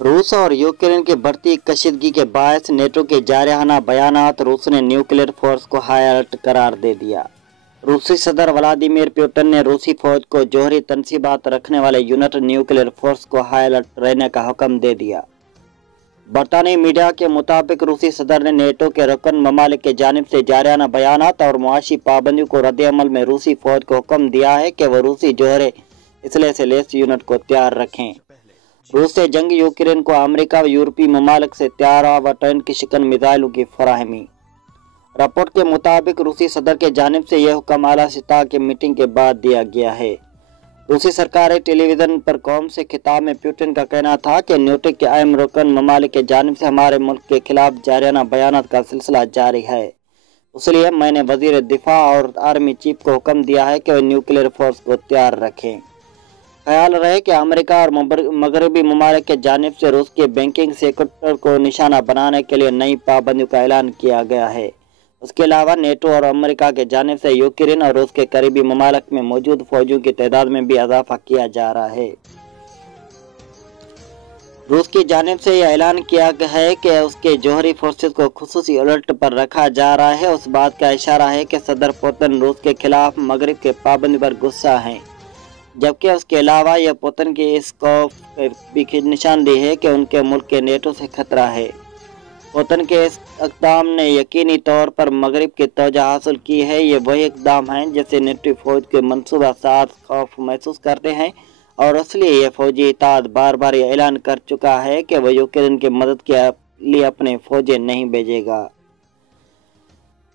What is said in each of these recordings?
रूस और यूक्रेन की बढ़ती कशीदगी के बायस नेटो के जारहाना बयानात रूस ने न्यूक्लियर फोर्स को हाई अलर्ट करार दे दिया। रूसी सदर व्लादिमीर पुतिन ने रूसी फौज को जौहरी तनसीबात रखने वाले यूनिट न्यूक्लियर फोर्स को हाई अलर्ट रहने का हुक्म दे दिया। बरतानी मीडिया के मुताबिक रूसी सदर ने नेटो के रुकन ममालिक की जानिब से जारहाना बयानात और मुआशी पाबंदियों को रद्द-ए-अमल में रूसी फौज को हुक्म दिया है कि वह रूसी जौहरी इसले से लेस यूनिट को तैयार रखें। रूस से जंग यूक्रेन को अमेरिका व यूरोपीय ममालिक से तैयार व टन की शिकन मिसाइलों की फराहमी। रिपोर्ट के मुताबिक रूसी सदर के जानिब से यह हुक्म आला सतह की मीटिंग के बाद दिया गया है। रूसी सरकारी टेलीविजन पर कौम से खिताब में पुतिन का कहना था कि नेटो के अहम रुकन ममालिक के जानिब से हमारे मुल्क के खिलाफ जारहाना बयानात का सिलसिला जारी है, इसलिए मैंने वजीर दिफा और आर्मी चीफ को हुक्म दिया है कि वह न्यूक्लियर फोर्स को तैयार रखें। ख्याल रहे कि अमेरिका और मगरबी ममालिक के जानिब से रूस के बैंकिंग सेक्टर को निशाना बनाने के लिए नई पाबंदियों का ऐलान किया गया है। उसके अलावा नेटो और अमेरिका के जानिब से यूक्रेन और रूस के करीबी ममालिक में मौजूद फौजियों की तादाद में भी इजाफा किया जा रहा है। रूस की जानिब से यह ऐलान किया गया है कि उसके जौहरी फोर्सेस को खुसूसी अलर्ट पर रखा जा रहा है। उस बात का इशारा है कि सदर पुतिन रूस के खिलाफ मगरब के पाबंदी पर गुस्सा हैं, जबकि उसके अलावा यह पुतिन की इस खौफ की निशानदेही है कि उनके मुल्क के नेटो से खतरा है। पुतिन के इस इक़दाम ने यकीनी तौर पर मगरिब की तवज्जो हासिल की है। ये वही इक़दाम हैं जिससे नेटो फौज के मनसूबा साथ खौफ महसूस करते हैं और इसलिए यह फौजी इत्तेहाद बार बार यह ऐलान कर चुका है कि वह यूक्रेन की मदद के लिए अपने फौजें नहीं भेजेगा।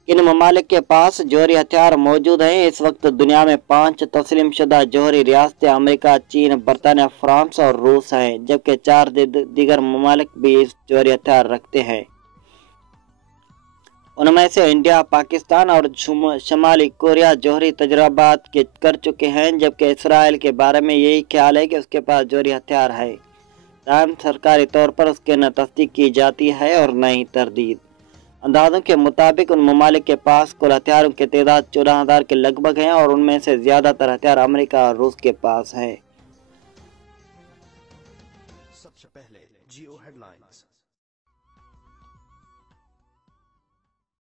इन ममालिक के पास जौहरी हथियार मौजूद हैं। इस वक्त दुनिया में 5 तस्लीम शुदा जौहरी रियासतें अमेरिका, चीन, बरतानिया, फ्रांस और रूस हैं, जबकि 4 दीगर ममालिक भी इस जौहरी हथियार रखते हैं। उनमें से इंडिया, पाकिस्तान और शुमाली कोरिया जौहरी तजर्बात कर चुके हैं, जबकि इसराइल के बारे में यही ख्याल है कि उसके पास जौहरी हथियार है। ताहम सरकारी तौर पर उसके न तस्दीक की जाती है और न ही तरदीद। अंदाजों के मुताबिक उन ममालिक के पास कुल हथियारों की तादाद 14,000 के लगभग है और उनमें से ज्यादातर हथियार अमेरिका और रूस के पास है। सबसे पहले जियो हेडलाइंस।